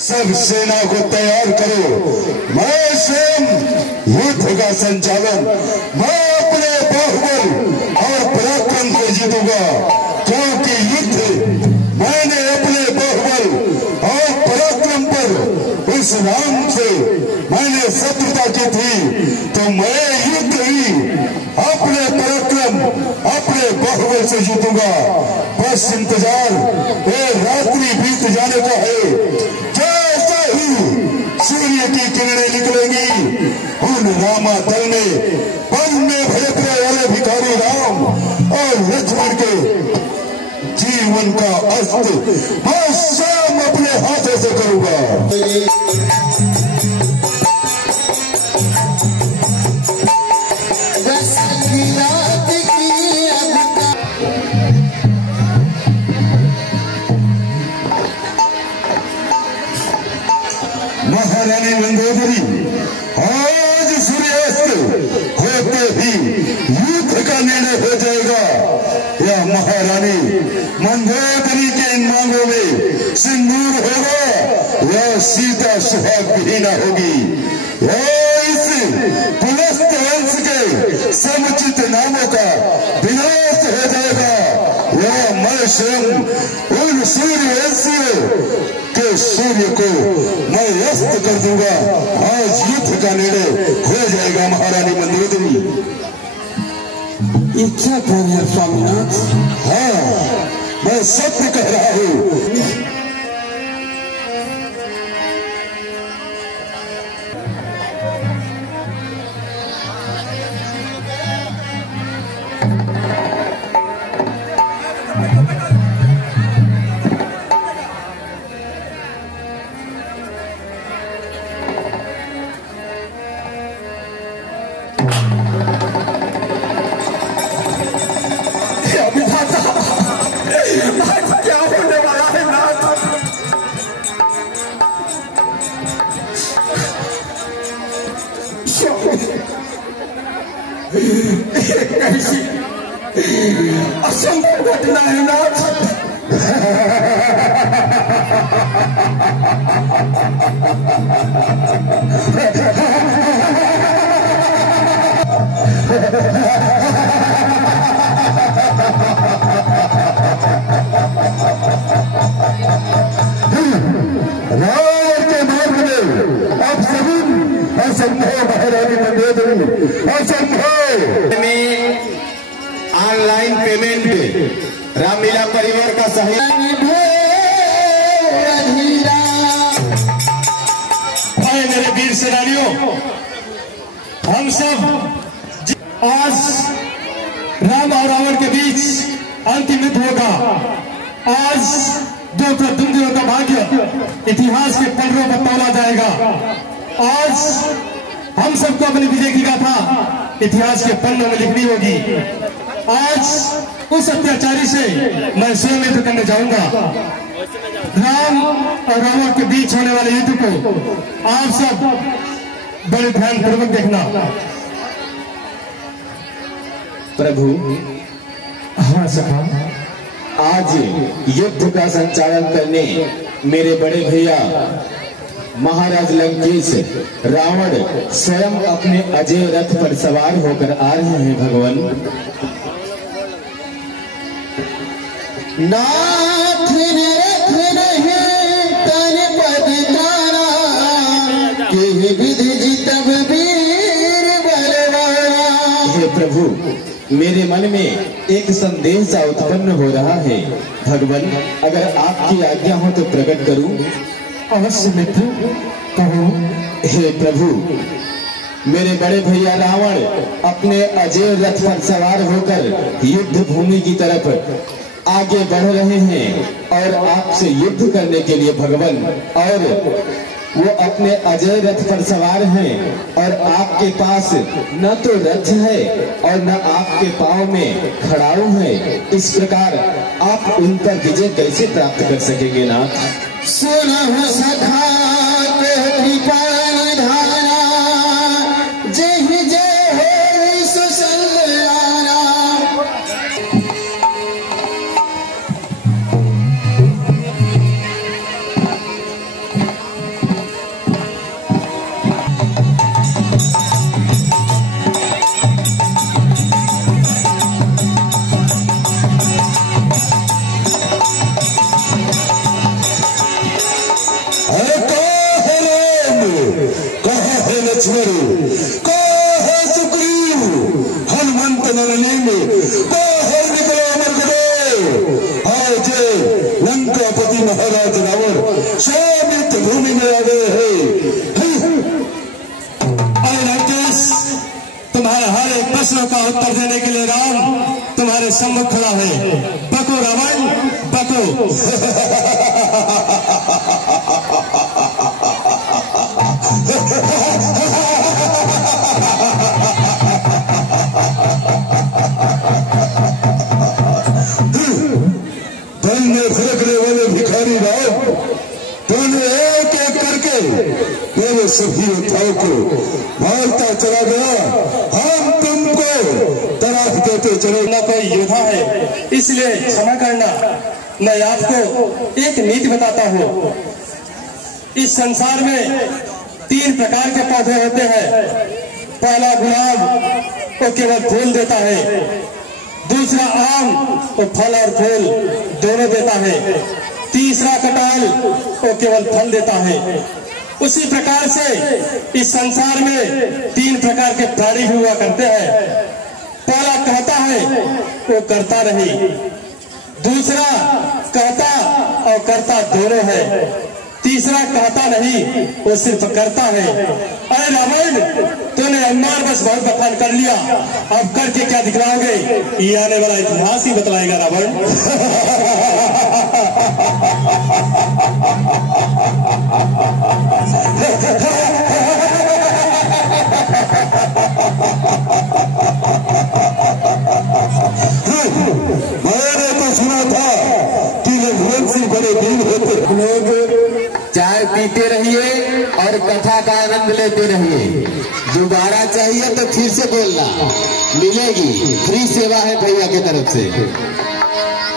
सब सेना को तैयार करो, मैं स्वयं युद्ध का संचालन, मैं अपने बाहुबल और पराक्रम से जीतूंगा, क्योंकि युद्ध मैंने अपने बाहुबल और पराक्रम पर उस राम से मैंने शत्रुता की थी, तो मैं युद्ध ही अपने पराक्रम अपने बाहुबल से जीतूंगा। बस इंतजार ये रात्रि बीत जाने का है। सूर्य की किरणें निकलेंगी, उन रामा दल में पल में भड़कने वाले भिखारी राम और लक्ष्मण के जीवन का अस्त मैं स्वयं अपने हाथों से करूंगा। महारानी मंदोदरी आज सूर्यास्त होते ही युद्ध का निर्णय हो जाएगा। या महारानी मंदोदरी के इन मांगों में सिंदूर होगा या सीता सुहाग विहीना होगी, या इस पुलस्त वंश के समुचित नामों का विनाश हो जाएगा, या मैं स्वयं उन सूर्यवंशियों के सूर्य को मैं अस्त कर दूंगा। आज युद्ध का निर्णय हो जाएगा। महारानी मंदोदरी ये क्या कह रहे हैं स्वामीनाथ? हाँ, मैं सत्य कह रहा हूँ। क्या होने वाला है नाथ? कैसी असंभव घटना है नाथ। रावण के मार्ग में अब सभी असंभव। महारानी मंदोदरी असंभव में ऑनलाइन पेमेंट रामलीला परिवार का सहयोग है। मेरे वीर सेनानियों, हम सब आज राम और रावण के बीच अंतिम युद्ध होगा। आज दो प्रतिद्वंदियों का भाग्य इतिहास के पन्नों पर तौला जाएगा। आज हम सबको अपनी विजय की गाथा इतिहास के पन्नों में लिखनी होगी। आज उस अत्याचारी से मैं स्वयं युद्ध करने जाऊंगा। राम और रावण के बीच होने वाले युद्ध को आप सब बड़े ध्यान पूर्वक देखना। प्रभु, हाँ सखा, आज युद्ध का संचालन करने मेरे बड़े भैया महाराज लंकेश रावण स्वयं अपने अजय रथ पर सवार होकर आ रहे हैं। भगवान नाथ रथ रहे तन पद तारा, के विधि जितब वीर बलवाना। हे प्रभु, मेरे मन में एक संदेश सा उत्पन्न हो रहा है। भगवान, अगर आपकी आज्ञा हो तो प्रकट करूं। अवश्य मित्र, कहो। हे प्रभु, मेरे बड़े भैया रावण अपने अजय रथ पर सवार होकर युद्ध भूमि की तरफ आगे बढ़ रहे हैं और आपसे युद्ध करने के लिए भगवान, और वो अपने अजय रथ पर सवार हैं और आपके पास न तो रथ है और न आपके पांव में खड़ाऊ है। इस प्रकार आप उन पर विजय कैसे प्राप्त कर सकेंगे नाथ? सुनह सखा कृपा निधाना, जय जय हो सुसंदराना। अरे कहाँ है राम, कहाँ है लक्ष्मण, कहाँ है सुग्रीव, हनुमंत नलिनी, बाहर निकलो मरकटो। आज लंकापति महाराज रावण शाम युद्ध भूमि में आ गए हैं। तुम्हारे हर एक प्रश्न का उत्तर देने के लिए राम तुम्हारे सम्मुख खड़ा है। बको रावण बको। बल में फरकने वाले भिखारी राम, तुमने एक एक करके मेरे सभी योद्धाओं को मारता चला गया। हम तुमको तराश देते चले। न कोई योद्धा है, इसलिए क्षमा करना। मैं आपको एक नीति बताता हूँ। इस संसार में 3 प्रकार के पौधे होते हैं। पहला गुलाब, वो केवल फूल देता है। दूसरा आम, वो फल और फूल दोनों देता है। तीसरा कटहल, वो केवल फल देता है। उसी प्रकार से इस संसार में 3 प्रकार के प्राणी हुआ करते हैं। पहला कहता है, वो करता नहीं। दूसरा कहता और करता दोनों है। तीसरा कहता नहीं, वो सिर्फ करता है। अरे रावण, तूने अम्मार बस बहुत बखान कर लिया, अब करके क्या दिखलाओगे? ये आने वाला इतिहास ही बतलाएगा रावण। मैंने तो सुना था कि रघुवंशी बड़े वीर होते। लोग चाय पीते रहिए और कथा का आनंद लेते रहिए। दोबारा चाहिए तो फिर से बोलना, मिलेगी। फ्री सेवा है भैया की तरफ से।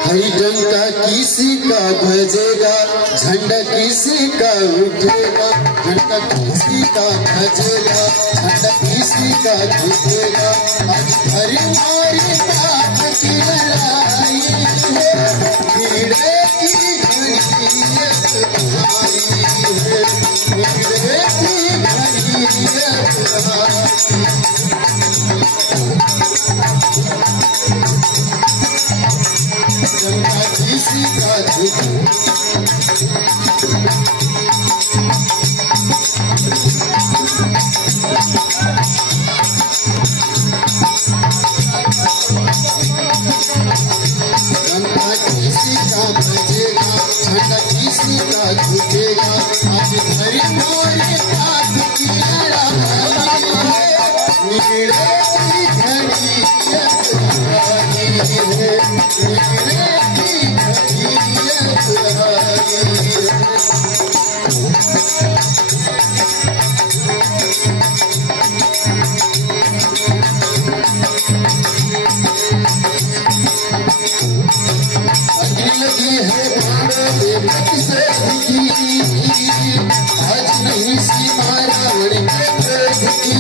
हरी डंका किसी का भजेगा, झंडा किसी का उठेगा। झंडा किसी का भजेगा, झंडा किसी का झुकेगा। आज हरी मारी बात की लड़ाई है, भिड़े की घड़ियत आई है, भिड़े की घड़ियत आई। डंका किसी का झुकेगा, किसी का बजेगा, झंडा किसी का झुकेगा। आज हरी मोरी बात की लड़ाई है, नीड़े की घड़ियत आई है, नीड़े की घड़ियत आई है। लगी है से आज नहीं सीमा रावण की।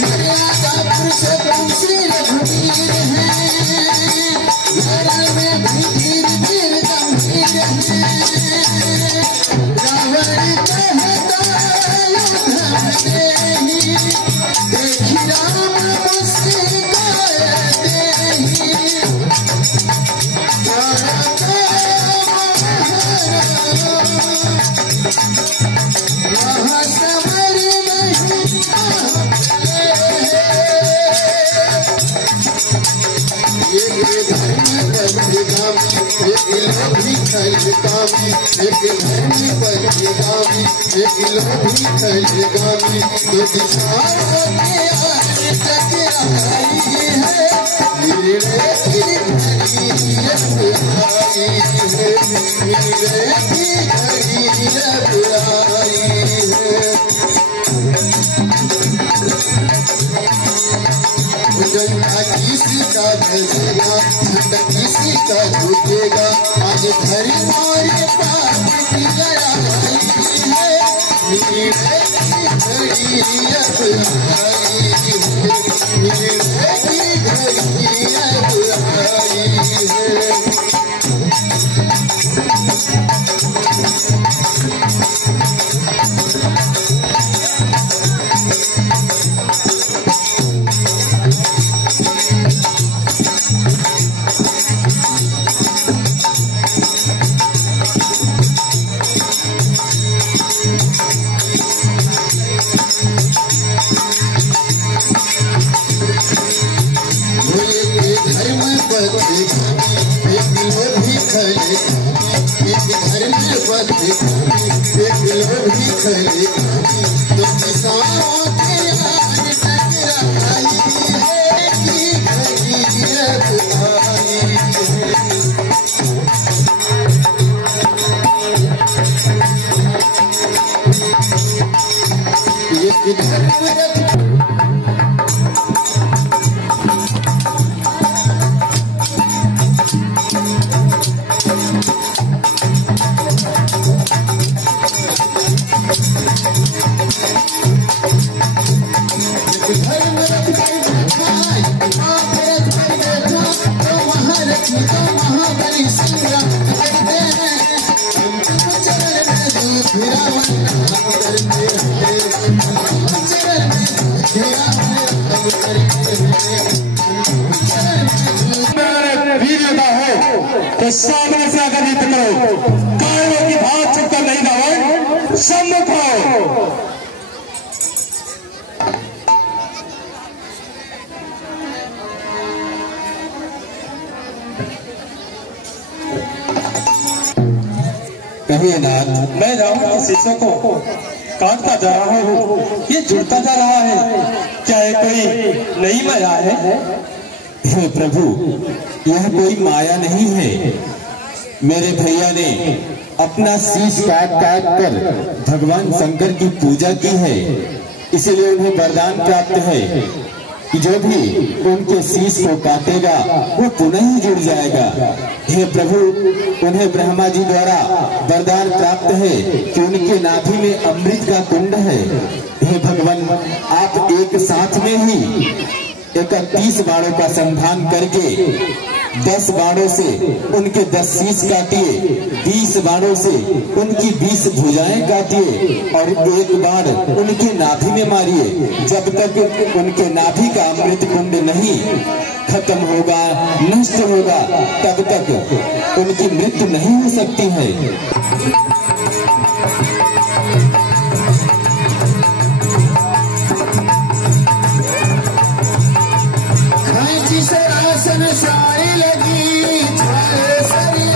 मर्यादा पुरुषोत्तम श्री रघुवीर है, लड़ाई में भी वीर वीर गंभीर है। रावण कहता युद्ध नहीं, देखी राम एक धर्मी परेगामी, एक लोभी खलगामी। तो दिशाओं के आने टकराई है, नीड़े की घड़ियत आई है, नीड़े की घड़ियत आई है। डंका किसी का बजेगा, झंडा किसी का झुकेगा। आज धरी मारी बात की लड़ाई है, नीड़े की घड़ियत आई है, नीड़े की घड़ियत आई है। तो सामने से आकर नृत्य करो, कारणों की भाव चुप कर नहीं गाओ, सम्मुख हो। कहिए नाथ, मैं रावण के शीशों को काटता जा रहा हूँ, ये जुड़ता जा रहा है, क्या ये कोई नई माया है? हे प्रभु, यह कोई माया नहीं है। मेरे भैया ने अपना शीश काट काट कर भगवान शंकर की पूजा की है, इसलिए उन्हें वरदान प्राप्त है कि जो भी उनके शीश को काटेगा वो पुनः ही जुड़ जाएगा। हे प्रभु, उन्हें ब्रह्मा जी द्वारा वरदान प्राप्त है कि उनके नाभि में अमृत का कुंड है। हे भगवान, आप एक साथ में ही 31 बाणों का संधान करके 10 बाणों से उनके 10 शीश काटिए, 20 बाणों से उनकी 20 भुजाएं काटिए और एक बाण उनके नाभि में मारिए। जब तक उनके नाभि का अमृत कुंड नहीं खत्म होगा, नष्ट होगा, तब तक उनकी मृत्यु नहीं हो सकती है। सारी लगी सारी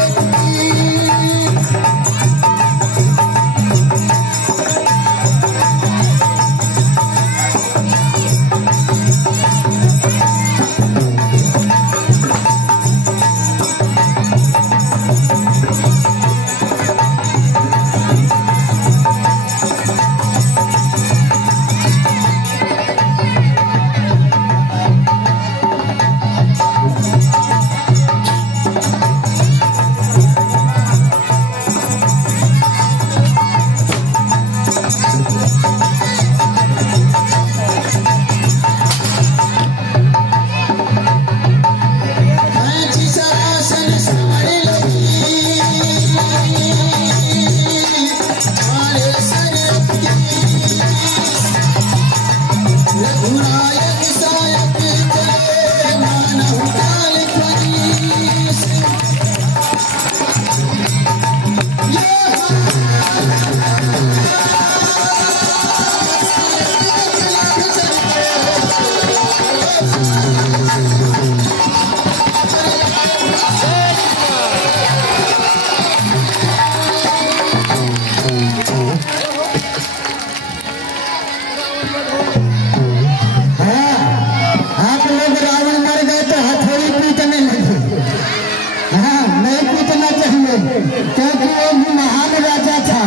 क्योंकि वो भी महान राजा था।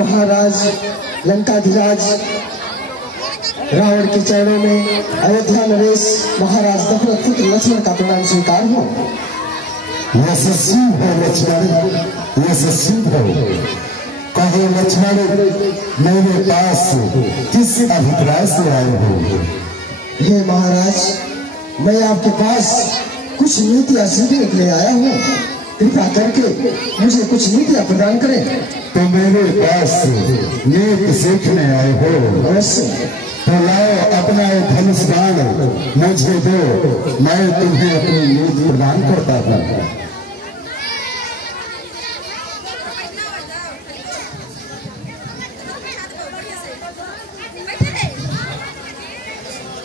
महाराज लंकाधिराज रावण के चरणों में अयोध्या नरेश महाराज दशरथ पुत्र लक्ष्मण का प्रणाम स्वीकार हो। यशस्वी हो लक्ष्मण, यशस्वी हो। कहो लक्ष्मण, मेरे पास किस अभिप्राय से आए हो? हे महाराज, मैं आपके पास कुछ नीतियां सीखने के लिए आया हूँ। कृपा करके मुझे कुछ नीतियां प्रदान करें। तो मेरे पास नीति सीखने आए हो? अवश्य। तो लाओ अपना धनुष बाण मुझे दो, मैं तुम्हें अपनी नीति प्रदान करता हूँ।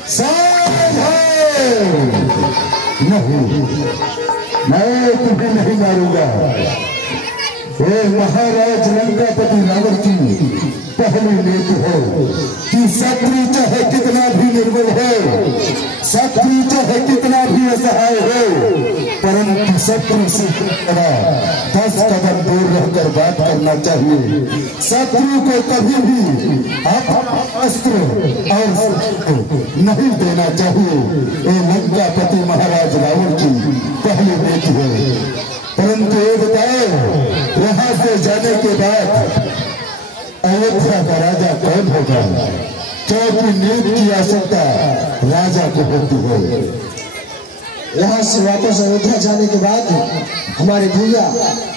सावधान! नहीं, मैं तुम्हें नहीं मारूंगा। हे महाराज लंकापति रावण की पहली नीति है कि शत्रु चाहे कितना भी निर्बल हो, शत्रु चाहे कितना भी असहाय हो, परंतु शत्रु से 10 कदम दूर रहकर बात करना चाहिए। शत्रु को कभी भी अस्त्र और नहीं देना चाहिए। ये लंकापति महाराज रावण की पहली नीति है। परंतु ये बताओ, यहाँ से जाने के बाद अयोध्या का राजा कौन होगा? क्योंकि नीति की आवश्यकता राजा को होती है। यहाँ से वापस अयोध्या जाने के बाद हमारे भैया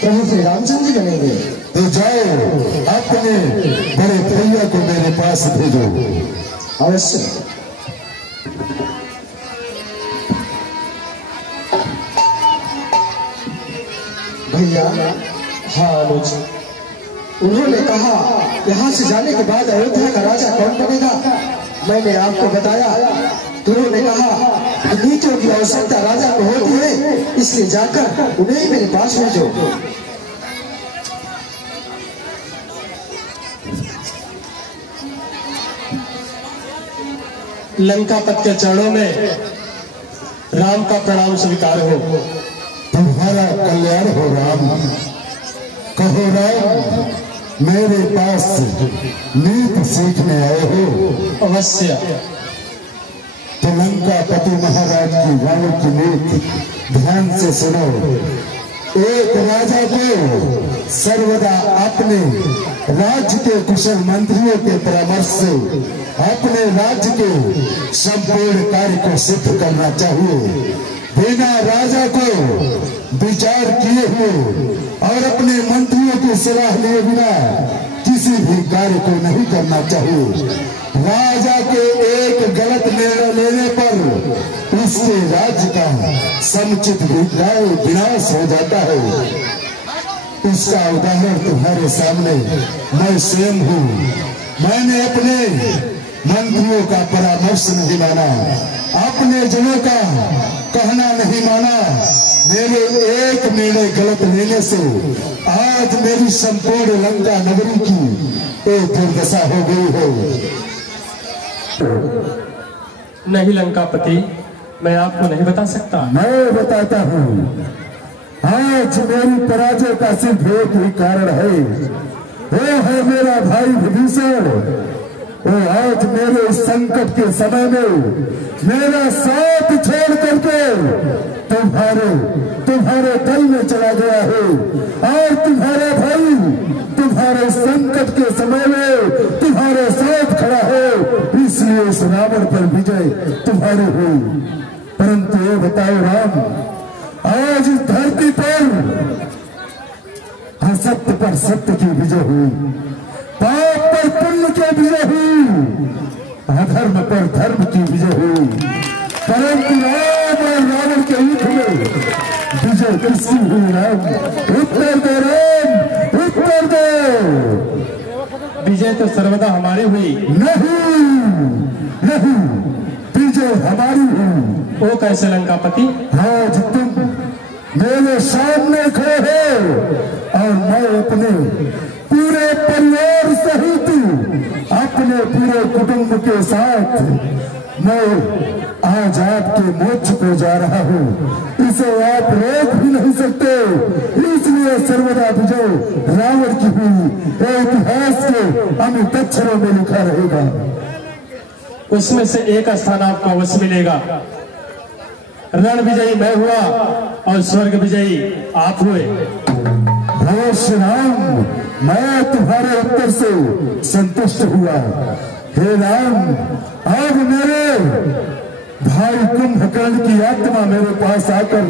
प्रभु श्री रामचंद्र जी बनेंगे। तो जाओ, अपने बड़े भैया को मेरे पास भेजो। अवश्य। भैया। हाँ अनुज, उन्होंने कहा यहाँ से जाने के बाद अयोध्या का राजा कौन बनेगा। मैंने आपको बताया, उन्होंने कहा नीतियों की आवश्यकता राजा को होती है, इसलिए जाकर उन्हें ही मेरे पास भेजो। लंकापति के चरणों में राम का प्रणाम स्वीकार हो। तुम्हारा कल्याण हो राम। कहो राम, मेरे पास नीति सीखने आए हो। अवश्य। तो लंकापति महाराज की रावण की नीति ध्यान से सुनो। एक राजा को सर्वदा अपने राज्य के कुशल मंत्रियों के परामर्श से अपने राज्य के संपूर्ण कार्य को सिद्ध करना चाहिए। बिना राजा को विचार किए हुए और अपने मंत्रियों की सलाह लिए बिना किसी भी कार्य को नहीं करना चाहिए। राजा के एक गलत निर्णय लेने पर उसके राज्य का समुचित विनाश हो जाता है। उसका उदाहरण तुम्हारे सामने मैं स्वयं हूँ। मैंने अपने मंत्रियों का परामर्श नहीं माना, अपने जनों का कहना नहीं माना। मेरे एक निर्णय गलत लेने से आज मेरी संपूर्ण लंका नगरी की एक दुर्दशा हो गई है। नहीं लंकापति, मैं आपको नहीं बता सकता। मैं बताता हूँ। आज मेरी पराजय का सिर्फ एक ही कारण है, वो है मेरा भाई विभीषण। वो आज मेरे संकट के समय में मेरा साथ छोड़ करके तुम्हारे दल में चला गया है। और तुम्हारा भाई तुम्हारे संकट के समय में तुम्हारे साथ खड़ा है, इसलिए उस रावण पर विजय तुम्हारी हुई। परंतु ये बताओ राम, आज इस धरती पर असत्य पर सत्य की विजय हुई, पाप पर पुण्य की विजय हुई, अधर्म पर धर्म की विजय हुई। परंतु राम और रावण के युद्ध में विजय किसकी हुई राम? उत्तर दो राम, उत्तर दो। विजय तो सर्वदा हमारी हुई। नहीं नहीं, विजय हमारी हुई। वो कैसे लंकापति? आज तुम मेरे सामने खड़े हो और मैं अपने पूरे परिवार सहित अपने पूरे कुटुंब के साथ मैं आज आपके मोक्ष को जा रहा हूँ। इसे आप रोक भी नहीं सकते, इसलिए सर्वदा विजय रावण की हुई इतिहास के अमित अक्षरों में लिखा रहेगा। उसमें से एक स्थान आपको अवश्य मिलेगा। रण विजयी मैं हुआ और स्वर्ग विजयी आप हुए। श्री राम, मैं तुम्हारे उत्तर से संतुष्ट हुआ। हे राम, अब मेरे भाई कुंभकर्ण की आत्मा मेरे पास आकर,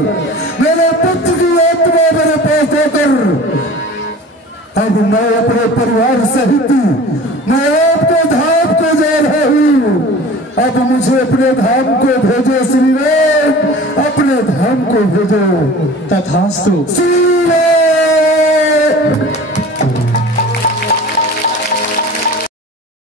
मेरे पुत्र की आत्मा मेरे पास आकर, अब मैं अपने परिवार सहित मैं आपके धाम को जा रहा हूँ। अब मुझे अपने धाम को भेजो श्री राम, अपने धाम को भेजो। तथास्तु। श्री राम।